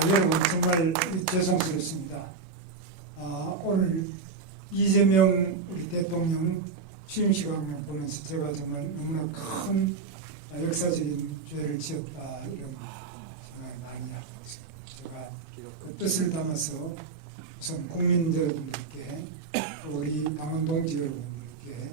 여러분 정말 죄송스럽습니다. 오늘 이재명 우리 대통령 취임 시간을 보면서 제가 정말 너무나 큰 역사적인 죄를 지었다 이런 생각이 많이 하고 있습니다. 제가 그 뜻을 담아서 우선 국민 여러분들께 우리 당원 동지 여러분들께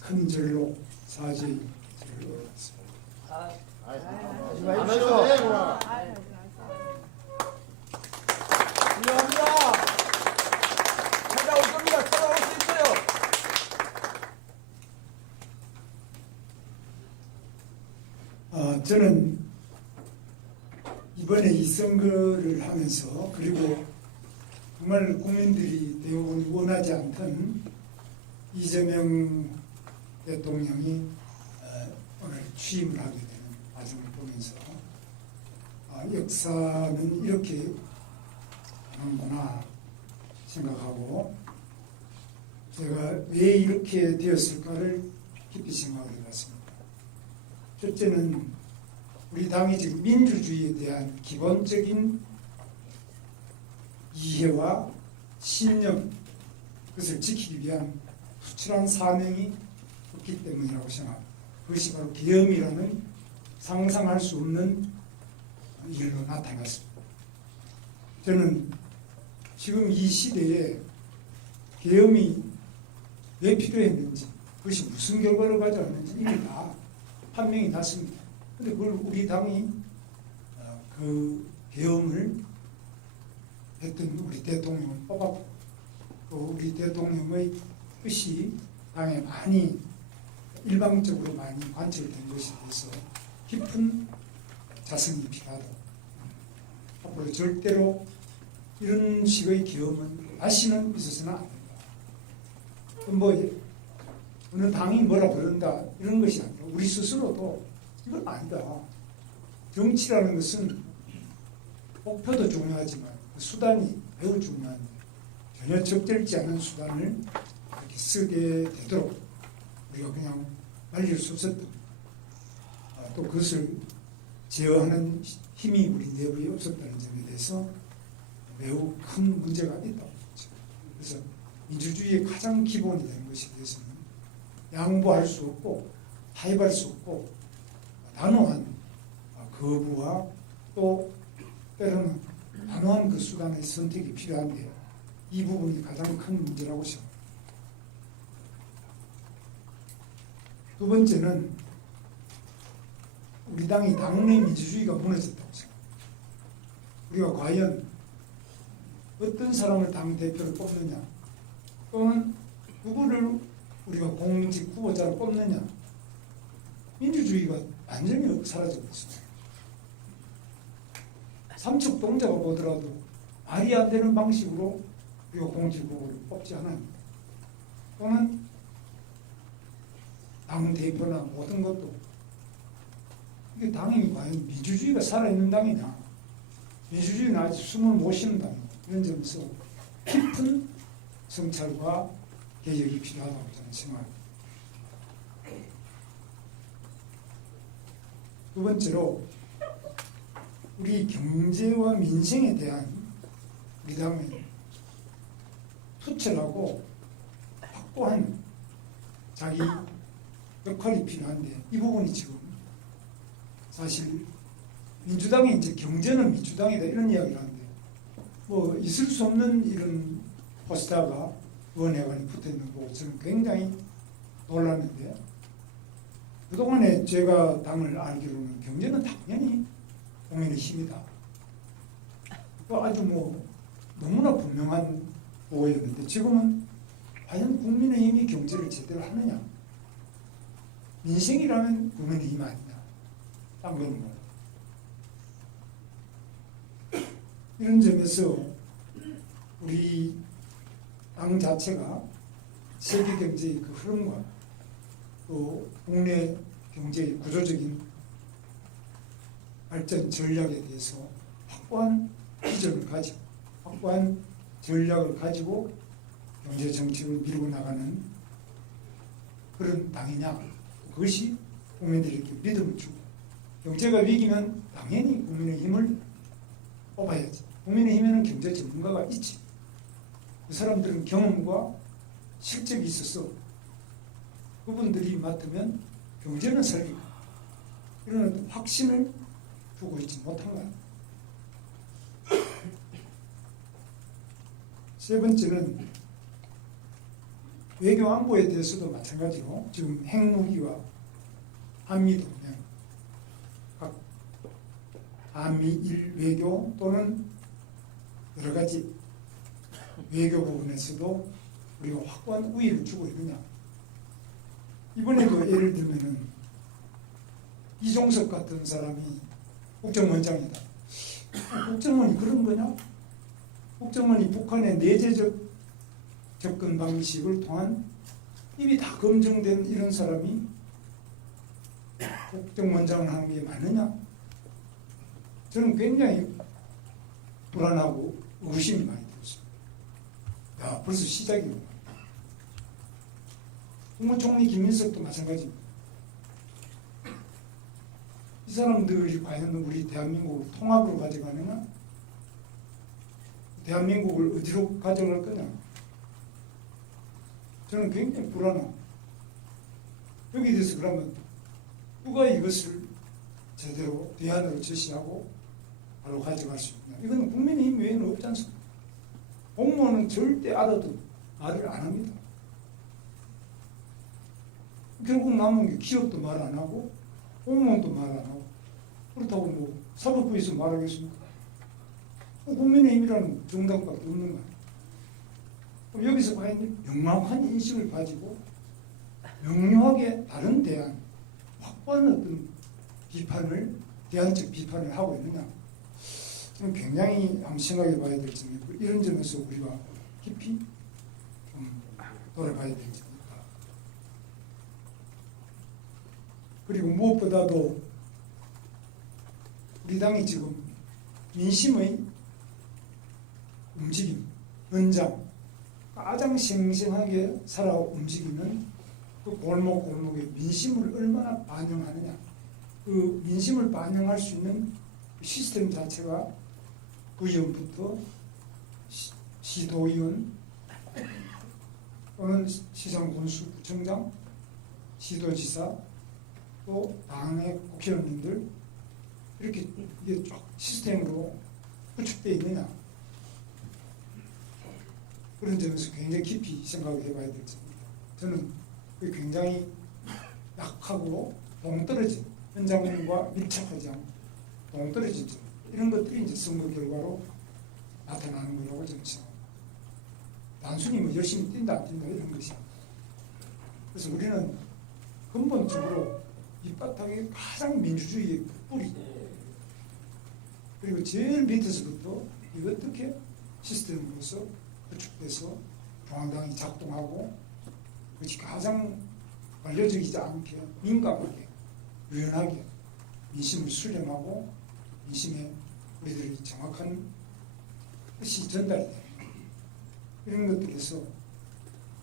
큰 절로 사죄의 절을 올렸습니다. 안 하셔도 돼, 뭐야. 중요합니다. 찾아올 겁니다. 찾아올 수 있어요. 저는 이번에 이 선거를 하면서 그리고 정말 국민들이 대부분 원하지 않던 이재명 대통령이 오늘 취임을 하게 되는 과정을 보면서 역사는 이렇게 하는구나 생각하고 제가 왜 이렇게 되었을까를 깊이 생각을 해봤습니다. 첫째는 우리 당이 지금 민주주의에 대한 기본적인 이해와 신념, 그것을 지키기 위한 투철한 사명이 없기 때문이라고 생각합니다. 그것이 바로 계엄이라는 상상할 수 없는 일로 나타났습니다. 저는 지금 이 시대에 계엄이 왜 필요했는지, 그것이 무슨 결과를 가져왔는지 이미 다 판명이 났습니다. 그런데 그걸 우리 당이 그 계엄을 했던 우리 대통령을 뽑았고 또 우리 대통령의 뜻이 당에 많이 일방적으로 많이 관철된 것에 대해서 깊은 자성이 필요하다. 앞으로 절대로 이런 식의 계엄은 다시는 있어서는 안 된다. 뭐 어느 당이 뭐라 그런다 이런 것이 아니라 우리 스스로도 이건 아니다. 정치라는 것은 목표도 중요하지만 그 수단이 매우 중요한데 전혀 적절치 않은 수단을 이렇게 쓰게 되도록 우리가 그냥 말릴 수 없었던 또 그것을 제어하는 힘이 우리 내부에 없었다는 점에 대해서 매우 큰 문제가 있다고 보죠. 그래서 민주주의의 가장 기본이 되는 것에 대해서는 양보할 수 없고 타협할 수 없고 단호한 거부와 또 때로는 단호한 그 수단의 선택이 필요한데 이 부분이 가장 큰 문제라고 생각합니다. 두 번째는 우리 당이 당내 민주주의가 무너졌다고 생각합니다. 우리가 과연 어떤 사람을 당대표를 뽑느냐 또는 누구를 우리가 공직 후보자를 뽑느냐 민주주의가 완전히 사라지고 있습니다. 삼척 동자가 보더라도 말이 안 되는 방식으로 우리가 공직 후보를 뽑지 않아요. 또는 당대표나 모든 것도 이게 당이 과연 민주주의가 살아있는 당이냐 민주주의는 아직 숨을 못 쉬는 당이냐 이런 점에서 깊은 성찰과 개혁이 필요하다고 저는 생각합니다. 두 번째로 우리 경제와 민생에 대한 우리 당의 투철하고 확고한 자기 역할이 필요한데 이 부분이 지금 사실 민주당이 이제 경제는 민주당이다 이런 이야기를 하는데 뭐 있을 수 없는 이런 포스터가 의원회관에 붙어있는 거 저는 굉장히 놀랐는데 그동안에 제가 당을 알기로는 경제는 당연히 국민의힘이다. 아주 뭐 너무나 분명한 보고였는데 지금은 과연 국민의힘이 경제를 제대로 하느냐 민생이라면 국민의힘 아니냐 딴 건 뭐 이런 점에서 우리 당 자체가 세계 경제의 그 흐름과 또 국내 경제의 구조적인 발전 전략에 대해서 확고한 비전을 가지고 확고한 전략을 가지고 경제 정책을 밀고 나가는 그런 당이냐 그것이 국민들에게 믿음을 주고 경제가 위기면 당연히 국민의 힘을 뽑아야지. 국민의힘에는 경제 전문가가 있지. 그 사람들은 경험과 실적이 있어서 그분들이 맡으면 경제는 살리고 이런 확신을 두고 있지 못한 거야. 세 번째는 외교 안보에 대해서도 마찬가지로 지금 핵무기와 한미동맹, 각 한미일 외교 또는 여러 가지 외교 부분에서도 우리가 확고한 우위를 주고 있느냐. 이번에도 예를 들면은 이종석 같은 사람이 국정원장이다. 국정원이 그런 거냐? 국정원이 북한의 내재적 접근 방식을 통한 이미 다 검증된 이런 사람이 국정원장을 하는 게 맞느냐? 저는 굉장히 불안하고 의심이 많이 들었어요. 야, 벌써 시작이구나. 국무총리 김민석도 마찬가지입니다. 이 사람들이 과연 우리 대한민국을 통합으로 가져가느냐? 대한민국을 어디로 가져갈 거냐? 저는 굉장히 불안하고 여기에 대해서 그러면 누가 이것을 제대로 대안으로 제시하고 바로 가져갈 수 있냐? 이건 국민의힘 외에는 없지 않습니까? 공무원은 절대 알아도 말을 안 합니다. 결국 남은 게 기업도 말 안 하고 공무원도 말 안 하고 그렇다고 뭐 사법부에서 말하겠습니까? 국민의힘이라는 정당밖에 없는 거예요. 그럼 여기서 과연 명확한 인식을 가지고 명료하게 다른 대안, 확고한 어떤 비판을, 대안적 비판을 하고 있느냐. 저는 굉장히 한번 생각해 봐야 될 점이고 이런 점에서 우리가 깊이 좀 돌아봐야 될 점입니다. 그리고 무엇보다도 우리 당이 지금 민심의 움직임, 연장, 가장 생생하게 살아 움직이는 그 골목골목의 민심을 얼마나 반영하느냐. 그 민심을 반영할 수 있는 시스템 자체가 의원부터 시도의원 또는 시장군수구청장, 시도지사 또 당의 국회의원님들 이렇게 이게 쭉 시스템으로 구축되어 있느냐. 그런 점에서 굉장히 깊이 생각을 해봐야 될 점입니다. 저는 그게 굉장히 약하고 동떨어진 현장과 밀착하지 않고 동떨어진 점 이런 것들이 이제 선거 결과로 나타나는 거라고 저는 생각합니다. 단순히 뭐 열심히 뛴다 안 뛴다 이런 것이 아닙니다. 그래서 우리는 근본적으로 밑바탕이 가장 민주주의의 그 뿌리 그리고 제일 밑에서부터 이거 어떻게 시스템으로서 구축돼서 중앙당이 작동하고 그것이 가장 관료적이지 않게 민감하게 유연하게 민심을 수렴하고 민심에 우리들이 정확한 뜻이 전달이 됩니다. 이런 것들에서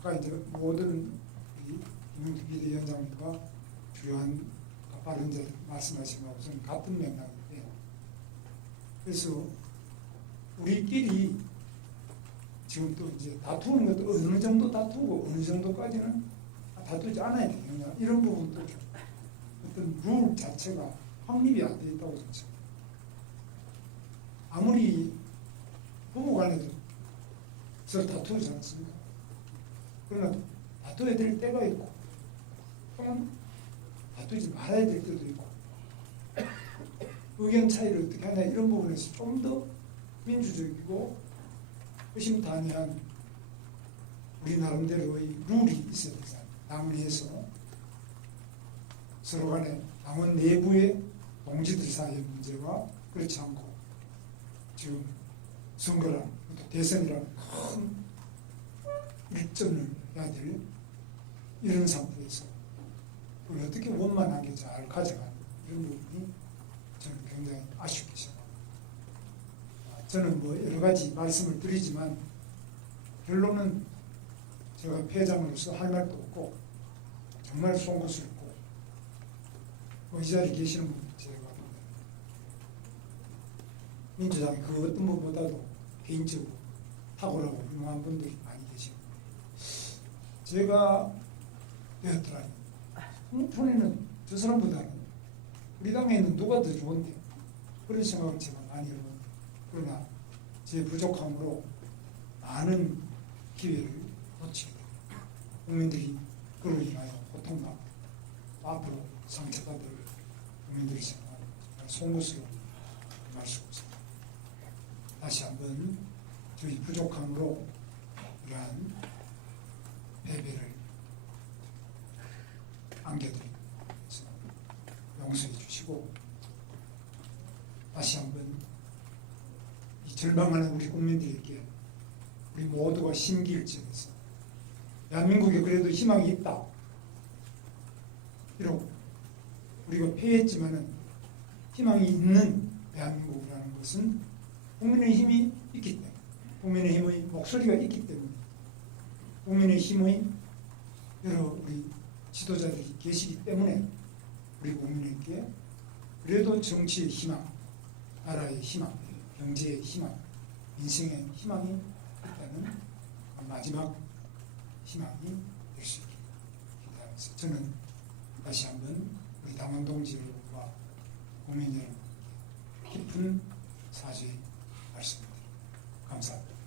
아까 이제 모든 김영주 비대위원장님과 주요한 발언자들 말씀하신 거하고 저는 같은 맥락인데 그래서 우리끼리 지금 또 이제 다투는 것도 어느 정도 다투고 어느 정도까지는 다투지 않아야 되느냐 이런 부분도 어떤 룰 자체가 확립이 안 돼 있다고 저는 생각합니다. 아무리 부부간에도 서로 다투지 않습니까? 그러나 다투어야 될 때가 있고 또는 다투지 말아야 될 때도 있고 의견 차이를 어떻게 하냐 이런 부분에서 좀 더 민주적이고 의심탄회한 우리 나름대로의 룰이 있어야 되잖아요. 당 내에서 서로 간에 당원 내부의 동지들 사이의 문제와 그렇지 않고 지금 선거랑 또 대선이라는 큰 일전을 해야 될 이런 상태에서 그걸 어떻게 원만하게 잘 가져가는 이런 부분이 저는 굉장히 아쉽게 생각합니다. 저는 뭐 여러 가지 말씀을 드리지만 결론은 제가 회장으로서 할 말도 없고 정말 송구스럽고 이 자리에 계시는 분들 제가 민주당이 그 어떤 것보다도 개인적으로 탁월하고 훌륭한 분들이 많이 계시고 제가 되었더라니 홍준표는 저 사람보다는 우리 당에 있는 누가 더 좋은데 그런 생각을 제가 많이 해요. 그러나 제 부족함으로 많은 기회를 놓치게 됩니다. 국민들이 그로 인하여 고통받고 앞으로 상처받을 국민들이 생각하는 송구스러운 말 수 없습니다. 다시 한번 저희 부족함으로 이러한 패배를 안겨드립니다. 그래서 용서해 주시고 다시 한번 이 절망하는 우리 국민들에게 우리 모두가 심기일전해서 대한민국에 그래도 희망이 있다. 비록 우리가 패했지만은 희망이 있는 대한민국이라는 것은 국민의힘이 있기 때문에, 국민의힘의 목소리가 있기 때문에, 국민의힘의 여러 우리 지도자들이 계시기 때문에 우리 국민에게 그래도 정치의 희망, 나라의 희망, 경제의 희망, 민생의 희망이 있다는 마지막 희망이 될 수 있게 기대하면서 저는 다시 한번 우리 당원 동지들과 국민 여러분께 깊은 사죄의 말씀드립니다. 감사합니다.